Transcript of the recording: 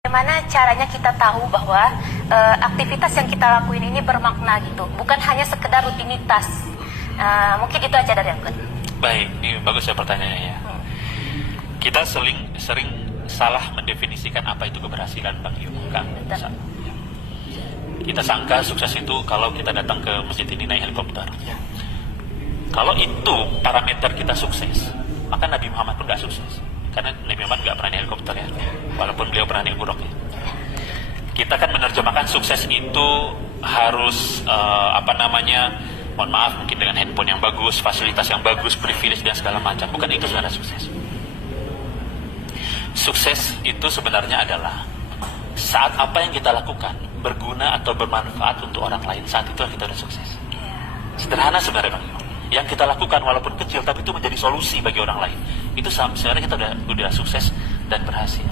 Bagaimana caranya kita tahu bahwa aktivitas yang kita lakuin ini bermakna gitu, bukan hanya sekedar rutinitas. Mungkin itu aja dari aku. Baik, ini bagus ya pertanyaannya ya. Kita sering salah mendefinisikan apa itu keberhasilan, Bang Yu. Kita sangka sukses itu kalau kita datang ke masjid ini naik helikopter. Kalau itu parameter kita sukses, maka Nabi Muhammad pun gak sukses. Karena Nabi Muhammad gak pernah naik helikopter ya, walaupun beliau pernah naik buruk ya. Kita kan menerjemahkan sukses itu harus mohon maaf, mungkin dengan handphone yang bagus, fasilitas yang bagus, privilege dan segala macam. Bukan itu sebenarnya sukses. Sukses itu sebenarnya adalah saat apa yang kita lakukan berguna atau bermanfaat untuk orang lain, saat itu kita sudah sukses. Sederhana sebenarnya, Bang. Yang kita lakukan walaupun kecil tapi itu menjadi solusi bagi orang lain, itu sebenarnya kita udah sukses dan berhasil.